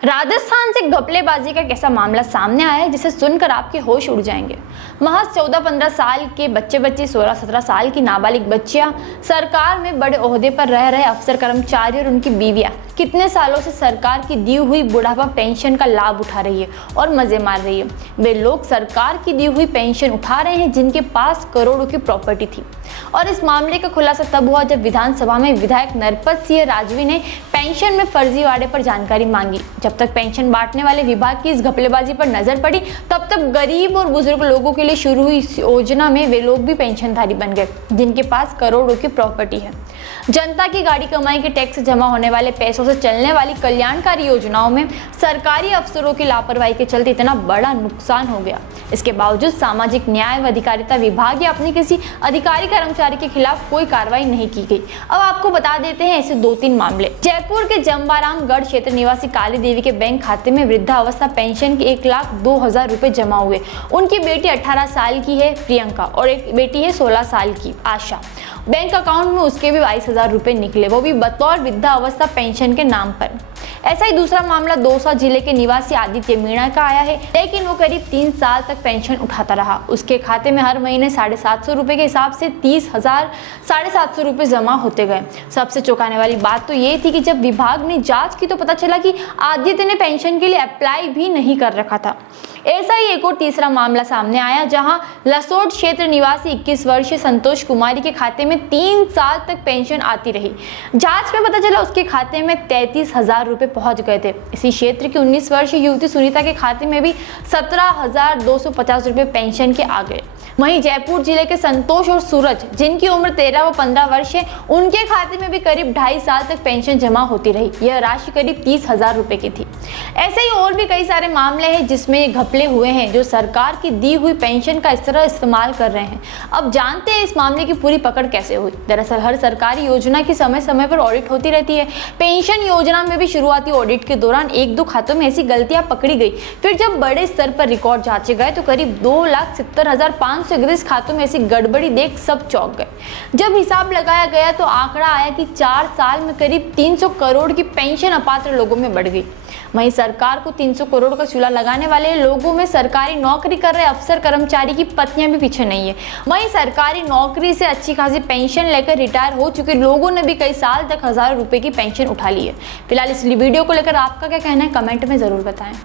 राजस्थान से घपलेबाजी का कैसा मामला सामने आया है जिसे सुनकर आपके होश उड़ जाएंगे। महज 14-15 साल के बच्चे 16-17 साल की नाबालिग बच्चियां सरकार में बड़े ओहदे पर रह रहे अफसर कर्मचारी और उनकी बीवियां कितने सालों से सरकार की दी हुई बुढ़ापा पेंशन का लाभ उठा रही है और मजे मार रही है। वे लोग सरकार की दी हुई पेंशन उठा रहे हैं जिनके पास करोड़ों की प्रॉपर्टी थी। और इस मामले का खुलासा तब हुआ जब विधानसभा में विधायक नरपत सिंह राजवी ने पेंशन में फर्जीवाड़े पर जानकारी मांगी। जब तक पेंशन बांटने वाले विभाग की इस घपलेबाजी पर नजर पड़ी तब तक गरीब और बुजुर्ग लोगों के लिए शुरू हुई इस योजना में वे लोग भी पेंशनधारी बन गए जिनके पास करोड़ों की प्रॉपर्टी है। जनता की गाड़ी कमाई के टैक्स जमा होने वाले पैसों से चलने वाली कल्याणकारी योजनाओं में सरकारी अफसरों की लापरवाही के चलते इतना बड़ा नुकसान हो गया। इसके बावजूद सामाजिक न्याय व अधिकारिता विभाग या अपने किसी अधिकारी कर्मचारी के खिलाफ कोई कार्रवाई नहीं की गई। अब आपको बता देते हैं ऐसे 2-3 मामले। जयपुर के जम्बारामगढ़ क्षेत्र निवासी काली देवी के बैंक खाते में वृद्धावस्था पेंशन के 1,02,000 रुपए जमा हुए। उनकी बेटी 18 साल की है प्रियंका और एक बेटी है 16 साल की आशा। बैंक अकाउंट में उसके भी 22,000 रुपए निकले, वो भी बतौर वृद्धावस्था पेंशन के नाम पर। ऐसा ही दूसरा मामला दौसा जिले के निवासी आदित्य मीणा का आया है, लेकिन वो करीब 3 साल तक पेंशन उठाता रहा। उसके खाते में हर महीने 750 रुपए के हिसाब से 30,750 रुपए जमा होते गए। सबसे चौंकाने वाली बात तो ये थी कि जब विभाग ने जांच की तो पता चला कि आदित्य ने पेंशन के लिए अप्लाई भी नहीं कर रखा था। ऐसा ही एक और तीसरा मामला सामने आया जहां लसोट क्षेत्र निवासी 21 वर्षीय संतोष कुमारी के खाते में 3 साल तक पेंशन आती रही। जांच में पता चला उसके खाते में 33,000 रुपए पहुंच गए थे। इसी क्षेत्र की 19 वर्षीय युवती सुनीता के खाते में भी 17,250 रुपए पेंशन के आ गए। वहीं जयपुर जिले के संतोष और सूरज जिनकी उम्र 13 व 15 वर्ष है, उनके खाते में भी करीब 2.5 साल तक पेंशन जमा होती रही। यह राशि करीब 30,000 रुपए की थी। ऐसे ही और भी कई सारे मामले हैं जिसमें ये घपले हुए हैं जो सरकार की दी हुई पेंशन का इस तरह इस्तेमाल कर रहे हैं। अब जानते हैं इस मामले की पूरी पकड़ कैसे हुई। दरअसल हर सरकारी योजना की समय समय पर ऑडिट होती रहती है। पेंशन योजना में भी शुरुआती ऑडिट के दौरान 1-2 खातों में ऐसी गलतियां पकड़ी गई। फिर जब बड़े स्तर पर रिकॉर्ड जांचे गए तो करीब 2,70,500 खातों में ऐसी गड़बड़ी देख सब चौंक गए। जब हिसाब लगाया गया तो आंकड़ा आया कि 4 साल में करीब 300 करोड़ की पेंशन अपात्र लोगों में बढ़ गई। वहीं सरकार को 300 करोड़ का चूल्हा लगाने वाले लोगों में सरकारी नौकरी कर रहे अफसर कर्मचारी की पत्नियां भी पीछे नहीं है। वहीं सरकारी नौकरी से अच्छी खासी पेंशन लेकर रिटायर हो चुके लोगों ने भी कई साल तक हजारों रुपए की पेंशन उठा ली है। फिलहाल इस वीडियो को लेकर आपका क्या कहना है कमेंट में जरूर बताएं।